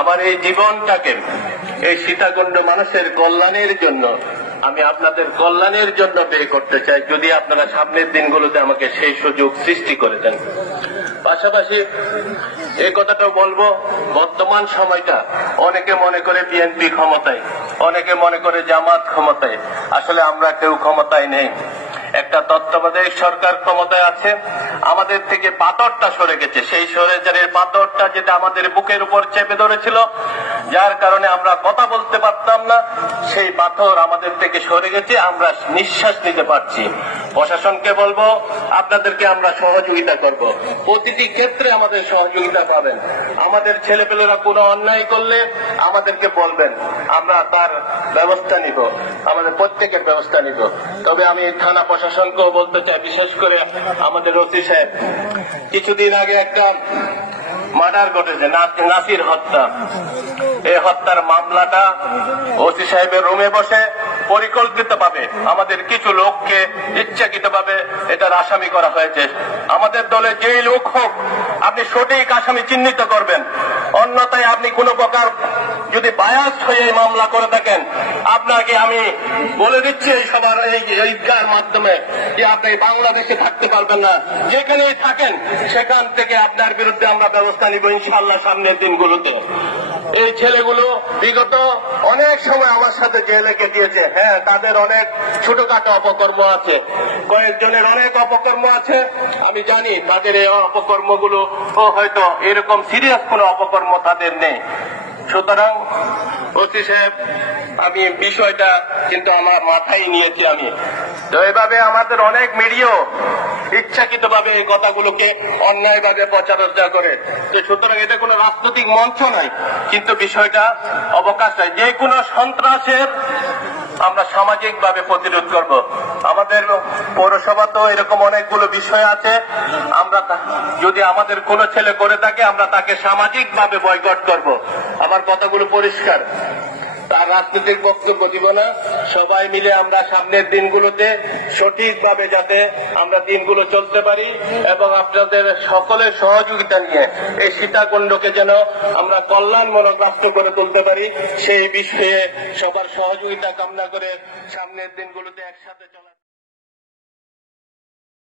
আমার এই জীবনটাকে এই সীতাকুণ্ড মানুষের কল্যাণের জন্য, আমি আপনাদের কল্যাণের জন্য ব্যয় করতে চাই, যদি আপনারা সামনের দিনগুলোতে আমাকে সেই সুযোগ সৃষ্টি করে দেন। পাশাপাশি এই কথাটাও বলবো, বর্তমান সময়টা অনেকে মনে করে বিএনপি ক্ষমতায়, অনেকে মনে করে জামাত ক্ষমতায়। আসলে আমরা কেউ ক্ষমতায় নেই। একটা তত্ত্বাবধায়ক সরকার ক্ষমতায় আছে, আমাদের থেকে পাথরটা সরে গেছে। সেই স্বৈরাচারের পাথরটা যেটা আমাদের বুকের উপর চেপে ধরেছিল, যার কারণে আমরা কথা বলতে পারতাম না, সেই পাথর আমাদের থেকে সরে গেছে, আমরা নিঃশ্বাস নিতে পারছি। প্রশাসনকে বলবো, আপনাদেরকে আমরা সহযোগিতা করব, প্রতিটি ক্ষেত্রে আমাদের সহযোগিতা পাবেন। আমাদের ছেলেপেলেরা কোনো অন্যায় করলে আমাদেরকে বলবেন, আমরা তার ব্যবস্থা নিব, আমাদের প্রত্যেকের ব্যবস্থা নিব। তবে আমি থানা প্রশাসনকেও বলতে চাই, বিশেষ করে আমাদের ওসি সাহেব, কিছুদিন আগে একটা মার্ডার ঘটেছে, নাসির হত্যা। এই হত্যার মামলাটা ওসি সাহেবের রুমে বসে পরিকল্পিতভাবে আমাদের কিছু লোককে ইচ্ছাকৃতভাবে এটার আসামি করা হয়েছে। আমাদের দলে যেই লোক হোক, আপনি সঠিক আসামি চিহ্নিত করবেন, অন্যথায় আপনি কোনো প্রকার যদি বায়াস হয়ে এই মামলা করে থাকেন, আপনাকে আমি বলে দিচ্ছি এই সবার এইটার মাধ্যমে যে আপনি বাংলাদেশে থাকতে পারবেন না। যেখানেই থাকেন সেখান থেকে আপনার বিরুদ্ধে আমরা ব্যবস্থা নিব ইনশাআল্লাহ সামনের দিনগুলোতে। এই ছেলেগুলো বিগত অনেক সময় আমার সাথে জেলে কেটেছে। হ্যাঁ, তাদের অনেক ছোটখাটো অপকর্ম আছে, কয়েকজনের অনেক অপকর্ম আছে, আমি জানি। তাদের এই অপকর্মগুলো হয়তো এরকম সিরিয়াস কোনো অপকর্ম তাদের নেই। সুতরাং ওসি সাহেব, আমি বিষয়টা কিন্তু আমার মাথায় নিয়েছি আমি। তো এভাবে আমাদের অনেক মিডিয়াও ইচ্ছাকৃতভাবে এই কথাগুলোকে অন্যায়ভাবে প্রচারণা করে। সুতরাং এটা কোনো রাজনৈতিক মঞ্চ নয়, কিন্তু বিষয়টা অবকাশ নয়। যে কোনো সন্ত্রাসের আমরা সামাজিকভাবে প্রতিরোধ করব। আমাদের পৌরসভা তো এরকম অনেকগুলো বিষয় আছে, আমরা যদি আমাদের কোনো ছেলে করে থাকে, আমরা তাকে সামাজিকভাবে বয়কট করব। আমার কথাগুলো পরিষ্কার, তার রাজনৈতিক বক্তব্য দিব না। সবাই মিলে আমরা সামনের দিনগুলোতে সঠিকভাবে যাতে আমরা দিনগুলো চলতে পারি, এবং আপনাদের সকলের সহযোগিতা নিয়ে এই সীতাকুণ্ডকে যেন আমরা কল্যাণমূলক রাষ্ট্র করে তুলতে পারি, সেই বিষয়ে সবার সহযোগিতা কামনা করে সামনের দিনগুলোতে একসাথে চলা।